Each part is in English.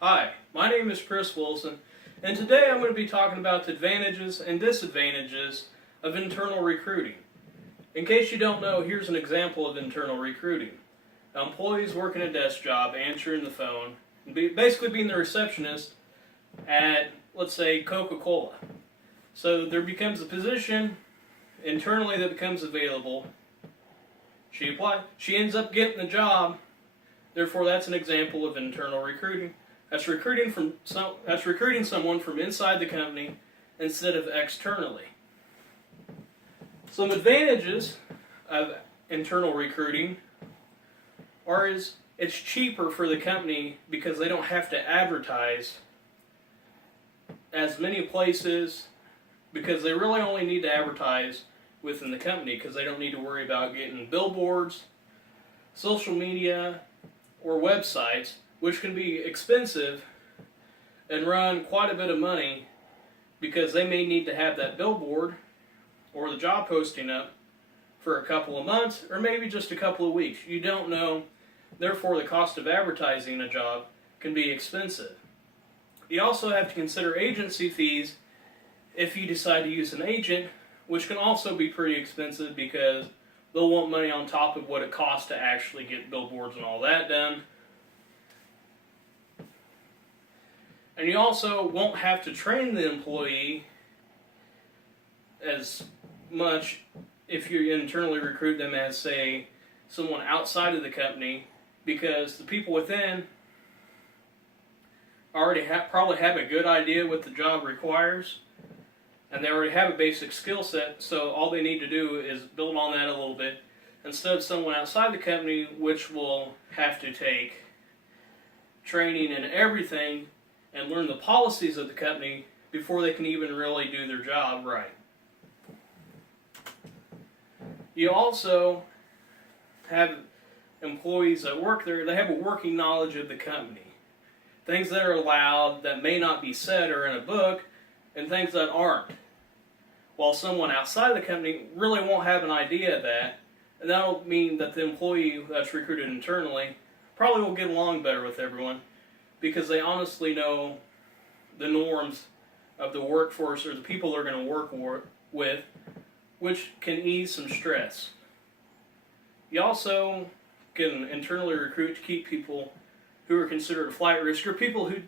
Hi, my name is Chris Wilson, and today I'm going to be talking about the advantages and disadvantages of internal recruiting. In case you don't know, here's an example of internal recruiting. Employees working a desk job, answering the phone, and basically being the receptionist at, let's say, Coca-Cola. So there becomes a position internally that becomes available. She applies. She ends up getting the job. Therefore, that's an example of internal recruiting. That's recruiting someone from inside the company instead of externally. Some advantages of internal recruiting is it's cheaper for the company because they don't have to advertise as many places, because they really only need to advertise within the company because they don't need to worry about getting billboards, social media, or websites, which can be expensive and run quite a bit of money because they may need to have that billboard or the job posting up for a couple of months or maybe just a couple of weeks. You don't know. Therefore, the cost of advertising a job can be expensive. You also have to consider agency fees if you decide to use an agent, which can also be pretty expensive because they'll want money on top of what it costs to actually get billboards and all that done. And you also won't have to train the employee as much if you internally recruit them as, say, someone outside of the company, because the people within already probably have a good idea what the job requires, and they already have a basic skill set, so all they need to do is build on that a little bit, instead of someone outside the company which will have to take training and everything and learn the policies of the company before they can even really do their job right. You also have employees that work there, they have a working knowledge of the company. Things that are allowed that may not be said or in a book, and things that aren't. While someone outside the company really won't have an idea of that, and that'll mean that the employee that's recruited internally probably will get along better with everyone because they honestly know the norms of the workforce or the people they're going to work with, which can ease some stress. You also can internally recruit to keep people who are considered a flight risk, or people who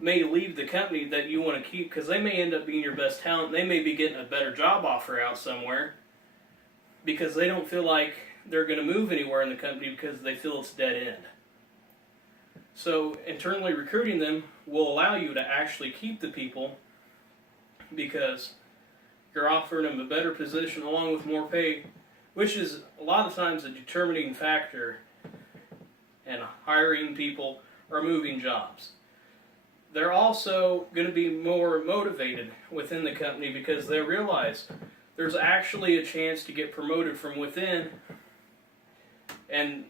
may leave the company that you want to keep because they may end up being your best talent. They may be getting a better job offer out somewhere because they don't feel like they're going to move anywhere in the company because they feel it's dead end. So internally recruiting them will allow you to actually keep the people because you're offering them a better position along with more pay, which is a lot of times a determining factor in hiring people or moving jobs. They're also going to be more motivated within the company because they realize there's actually a chance to get promoted from within, and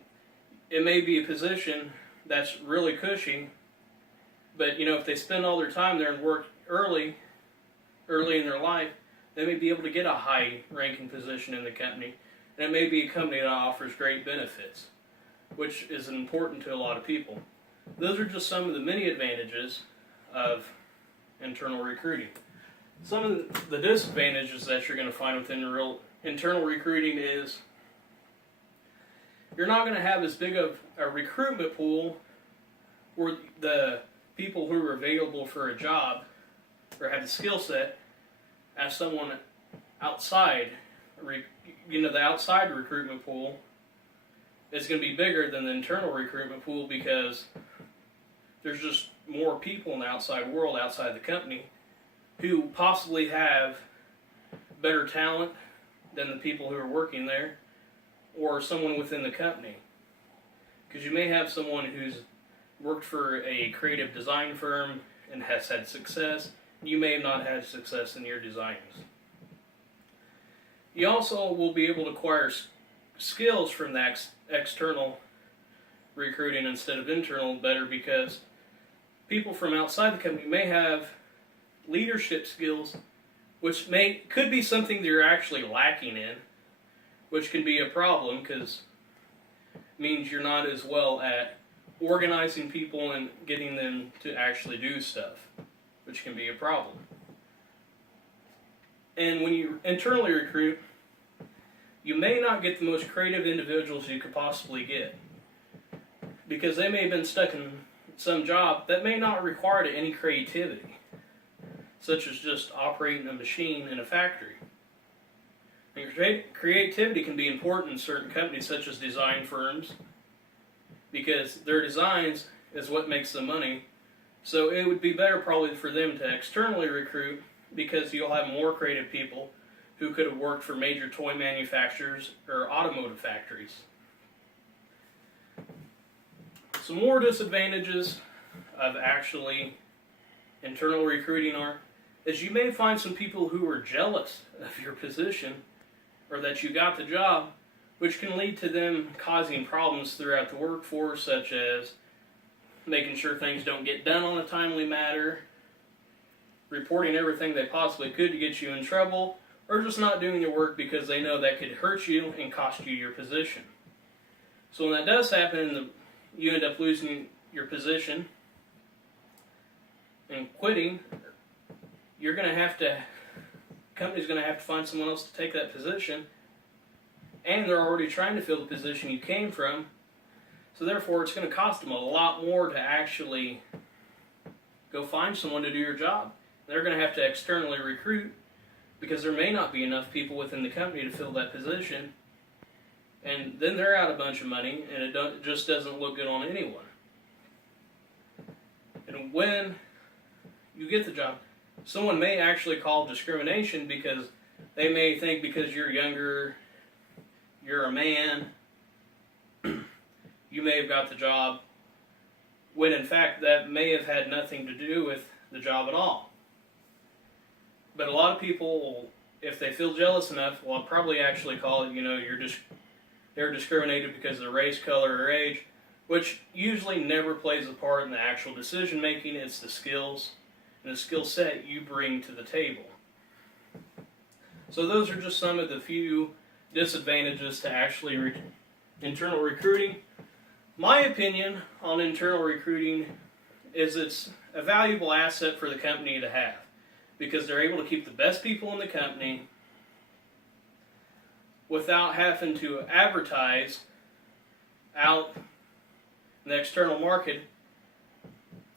it may be a position that's really cushy, but if they spend all their time there and work early in their life, they may be able to get a high-ranking position in the company, and it may be a company that offers great benefits, which is important to a lot of people. Those are just some of the many advantages of internal recruiting. Some of the disadvantages that you're going to find within internal recruiting is you're not going to have as big of a recruitment pool where the people who are available for a job or have the skill set as someone outside. The outside recruitment pool is going to be bigger than the internal recruitment pool because there's just more people in the outside world, outside the company, who possibly have better talent than the people who are working there, or someone within the company. Because you may have someone who's worked for a creative design firm and has had success. You may have not had success in your designs. You also will be able to acquire skills from that external recruiting instead of internal better because people from outside the company may have leadership skills, which could be something that you're actually lacking in, which can be a problem because it means you're not as well at organizing people and getting them to actually do stuff, which can be a problem. And when you internally recruit, you may not get the most creative individuals you could possibly get, because they may have been stuck in some job that may not require any creativity, such as just operating a machine in a factory. And creativity can be important in certain companies, such as design firms, because their designs is what makes the money. So it would be better probably for them to externally recruit, because you'll have more creative people who could have worked for major toy manufacturers or automotive factories. Some more disadvantages of actually internal recruiting is you may find some people who are jealous of your position or that you got the job, which can lead to them causing problems throughout the workforce, such as making sure things don't get done on a timely manner, reporting everything they possibly could to get you in trouble, or just not doing your work because they know that could hurt you and cost you your position. So when that does happen, you end up losing your position and quitting, company's going to have to find someone else to take that position, and they're already trying to fill the position you came from, so therefore it's going to cost them a lot more to actually go find someone to do your job. They're going to have to externally recruit, because there may not be enough people within the company to fill that position, and then they're out a bunch of money, and it just doesn't look good on anyone. And when you get the job, someone may actually call discrimination, because they may think because you're younger, you're a man, you may have got the job, when in fact that may have had nothing to do with the job at all. But a lot of people, if they feel jealous enough, will probably actually call it, they're discriminated because of their race, color, or age, which usually never plays a part in the actual decision making. It's the skills and the skill set you bring to the table. So those are just some of the few disadvantages to actually internal recruiting. My opinion on internal recruiting is it's a valuable asset for the company to have, because they're able to keep the best people in the company without having to advertise out in the external market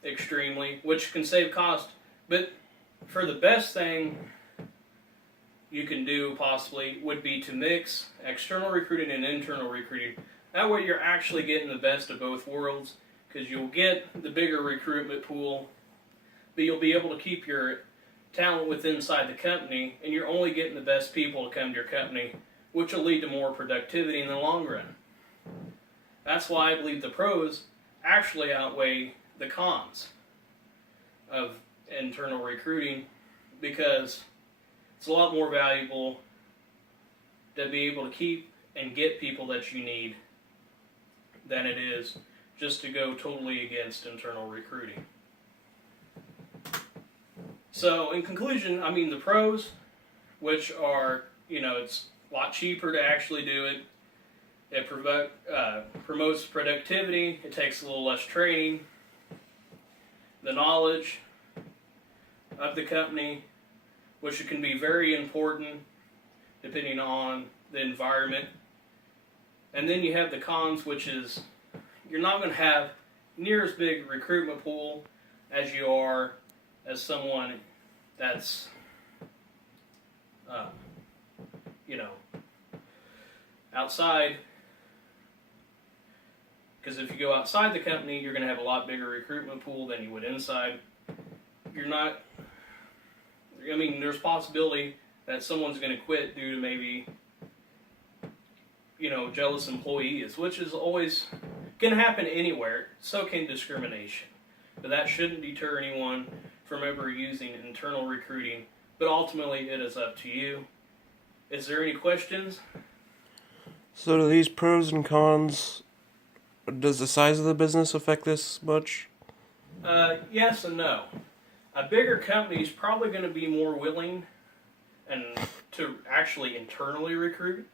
extremely, which can save cost. But for the best thing you can do possibly would be to mix external recruiting and internal recruiting. That way you're actually getting the best of both worlds, because you'll get the bigger recruitment pool, but you'll be able to keep your talent within inside the company, and you're only getting the best people to come to your company, which will lead to more productivity in the long run. That's why I believe the pros actually outweigh the cons of internal recruiting, because it's a lot more valuable to be able to keep and get people that you need than it is just to go totally against internal recruiting. So in conclusion, the pros, which are, it's a lot cheaper to actually do it. It promotes productivity. It takes a little less training. The knowledge of the company, which can be very important depending on the environment. And then you have the cons, which is you're not going to have near as big recruitment pool as you are as someone that's, outside. Because if you go outside the company, you're going to have a lot bigger recruitment pool than you would inside. There's possibility that someone's going to quit due to maybe, jealous employees, which is always going to happen anywhere. So can discrimination. But that shouldn't deter anyone from ever using internal recruiting. But ultimately, it is up to you. Is there any questions? So do these pros and cons, does the size of the business affect this much? Yes and no. A bigger company is probably going to be more willing and to actually internally recruit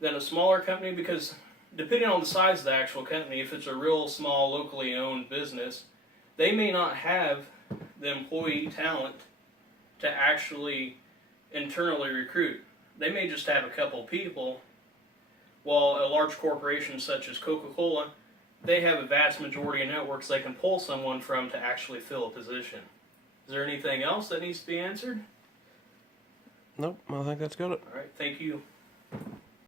than a smaller company, because depending on the size of the actual company, if it's a real small, locally owned business, they may not have the employee talent to actually internally recruit. They may just have a couple people, while a large corporation such as Coca-Cola, they have a vast majority of networks they can pull someone from to actually fill a position. Is there anything else that needs to be answered? Nope, I think that's got it. All right, thank you.